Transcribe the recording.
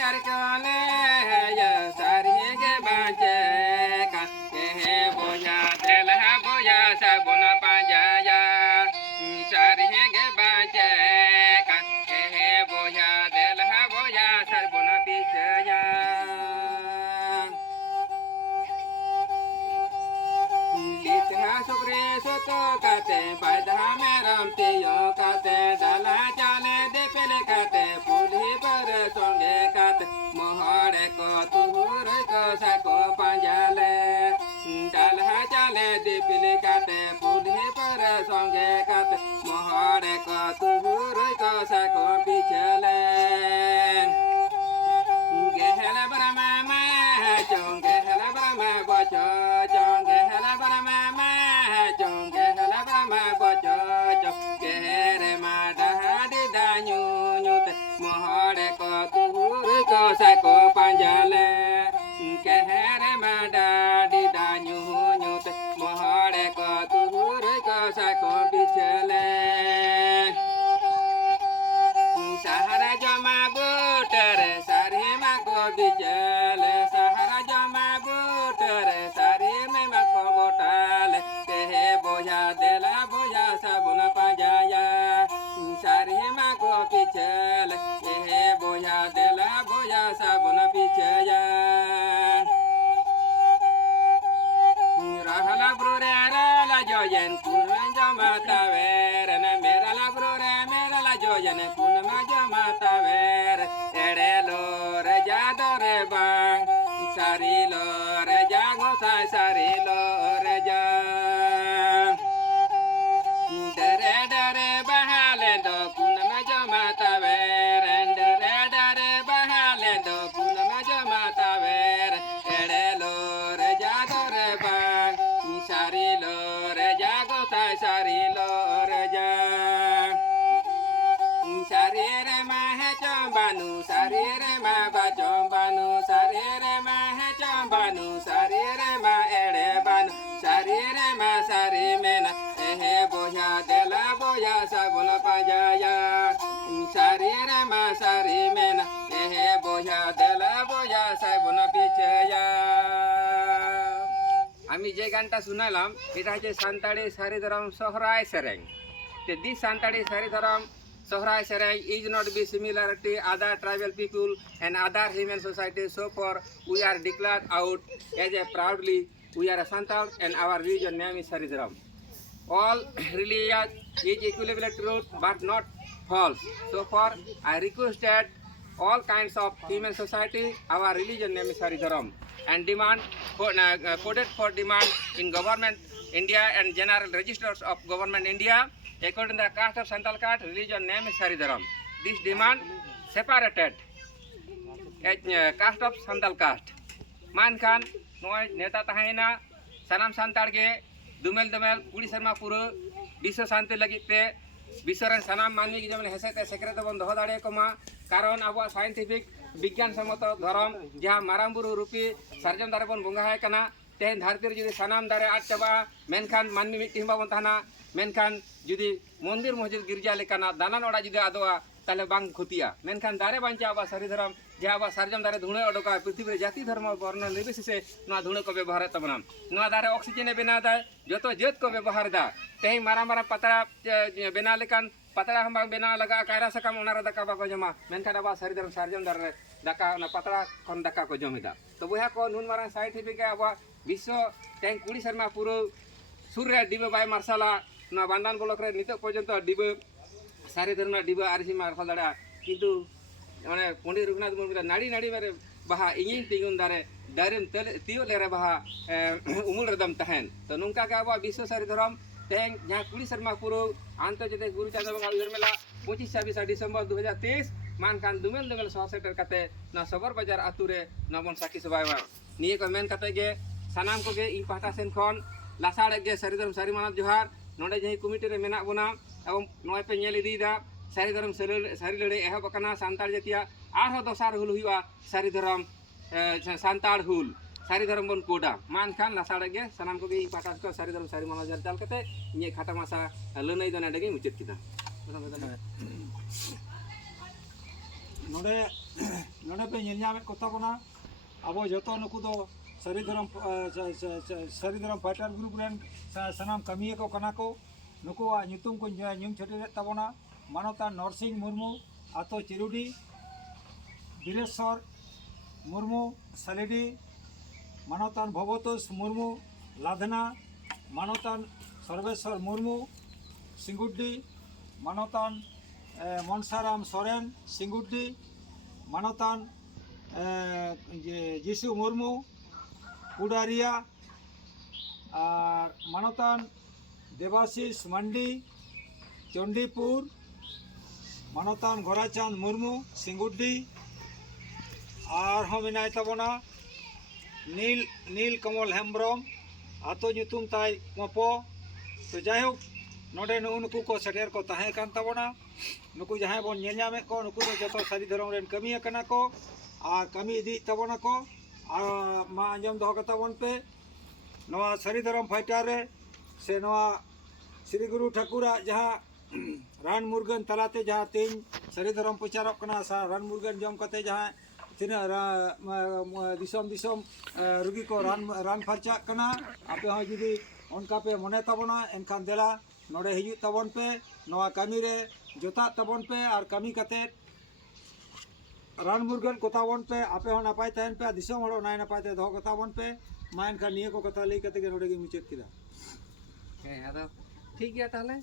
Sarkale ya sarige banje ka boya delha boya sabuna panjaya sarige banje ka boya delha boya sabuna pichaya litha sukre soto kate padha meram tiyo kate dala chale de pele kate puli par songe kate mohare ko tuhur ko sako panjale dala chale de pele kate puli par songe kate mohare ko tuhur ko sako pichale gehela brahma ma chonge hela brahma bocho chonge hela brahma ma chonge hela brahma bocho chonge re ma da di da nyu nyu te mohare ko tuhur ko sako panjale kehere ma da di da nyu nyu te mohare ko tuhur ko sako pichale sahara jama butere sari ma ko bijale sahara jama butere sari me ma ko botale tehe boya dela boya sabuna panjaya sari ma ko bijale tehe boya dela boya sabuna pichaya rahala brore la joyen kurman jama tavere na mera la brore mera la joyen kunma jama tavere ere lo re jado re bang sari lo re jango sai sari lo re jang dere dere bahale do kunma jama tavere dere bahale do kunma jama tavere ere lo re jado re bang sari lo re jago sai sari lo re jang sari re ma he chombanu sari re ma ba chombanu sari re ma he chombanu sari re ma ere banu sari re ma sari mena ehe boya dela boya sabuna panjaya sari re ma sari mena ehe boya dela boya sabuna pichaya আমি যে গানটা শুনালাম এটা হচ্ছে Santali Saridharam Sohrai Sereng this Santali Saridharam Sohrai Sereng is not be similarity other tribal people and other human society so far we are declared out as a proudly we are a Santal and our religion name is Saridharam. All religion is equivalent truth but not false. So far I requested all kinds of human society our religion name is Saridharam and demand coded for demand in government India and general registers of government India according to the caste of Santal caste religion name is Saridharam. This demand separated caste of Santal caste. Mankan noy neta tahena sanam Santal ge dumel dumel kuri serma puro bisho shanti lagit te bishoren sanam manmi ki jemen hesete secret bon doho dare ko ma karon abo scientific বিজ্ঞান সম্মত ধরম যা মারামবুরু রূপী সার্জম দারে বন বঙ্গা হয় কানা তেহেন ধারতির যদি সানাম দারে আট চাবা মেনখান মানমি মিটি বাবন তাহানা মেনখান যদি মন্দির মসজিদ গির্জা লেকানা দানান ওড়া যদি আদোয়া তাহলে বাং ক্ষতিয়া মেনখান দারে বাঞ্চা আবা সারিধরম যা আবা সার্জম দারে ধুঁড়ে অডকা পৃথিবীর জাতি ধর্ম বর্ণ নির্বিশেষে নোয়া ধুঁড়ে को ব্যবহার তবনাম নোয়া দারে অক্সিজেনে বেনা দেয় যত জেত को ব্যবহার দা তেহি মারা মারা পাতড়া বেনা লেকান patara hambang bena laga kaira sakam onara daka ba ko jama menkan aba saridharam sarjam dar daka na patara kon daka ko jomida to boya ko nun marang scientific aba bisho teng kuri serma puro surya dibe bay marsala na bandan blok re nito porjonto dibe saridharam na dibe arsi marsal dara kintu mane Pandit Raghunath Murmu nadi nadi mere baha ingin tingun dare darim tiyo lere baha umul redam tahen to nungka ka aba bisho saridharam teng यहाँ कुड़ी शर्मा पुरो आंतर्जातिक गुरु चांदा बंगा उयर मेला 25-26 December 2023 मानखान दुमेल दुमेल सह shutter कते ना सबर बाजार आतुरे नबन साकी सभावा निये को मेन कते गे सानाम को गे इ पाटा सेन खन लासाड़े गे सारिधरम सारी मानव जोहार नोडे जही कमिटी रे मेना बोना एवं नय पे नेल इदीदा सारिधरम सारी लड़े एहब कना सांताड़ जतिया आरो दोसार हुल हुआ सारिधरम सांताड़ हुल सारिधरम बन कोडा मानखान लासाड़े गे सानाम को गे इ पाटा को सारिधरम सारी मानव जार चाल कते इये खाता मासा लनई दना डगे मुचत किदा नोडे नोडे पे नेलनामेद को ताबोना आबो जतो नुकु दो सारी धर्म फाइटर ग्रुप रेन सानाम कमिया को कना को नुकुआ ᱧᱩᱛᱩᱢ को ᱧᱩᱢ छटिरे ताबोना मानवता नरसिंह मुर्मू आतो चिरुडी बीरेश्वर मुर्मू सालिडी मानवतान भवतोष मुर्मू लाधना मानवतान सर्वेश्वर मुर्मू सिंगुड्डी मानवतान मनसाराम सोरेन सिंगुड्डी मानवतान जिसु मुर्मू कुडारिया और मानवतान देवाशीष मंडी चंडीपुर मानवतान गोराचांद मुर्मू सिंगुड्डी और हम मिनाय ताबोना नील कमल हेम्ब्रम आतो ᱧᱩᱛᱩᱢ ताई मपो तो जायहोक नोडे नुकु को सेटेर को ताहे कान ताबोना नुकु जहां बोन नेलनामे को नुकु दो जतो सारी धर्म रेन कमिया कना को और कमी इदी ताबोना को और मा अंजम दो कताबोन पे नवा सारी धर्म फाइटर रे से नवा श्री गुरु ठाकुरा जहां रान मुर्गन तलाते जहां तीन सारी धर्म प्रचारक कना सा रान मुर्गन जम कते जहां तीन दिसम दिसम रुगी को रान फरचा कना आपे हो जुदी उनका पे मने ताबोना एनखान देला नोडे हिजु ताबोन पे नवा कमी रे जोता ताबोन पे और कमी कते रान मुर्गन को ताबोन पे आपे हो नपाय तहन पे दिसम हड़ो नाय नपाय ते दो को ताबोन पे मा एनखान निये को कथा लई कते के नोडे गे मुचेत किदा ᱦᱮᱸ ᱟᱫᱚ ᱴᱷᱤᱠ ᱜᱮᱭᱟ ᱛᱟᱦᱞᱮ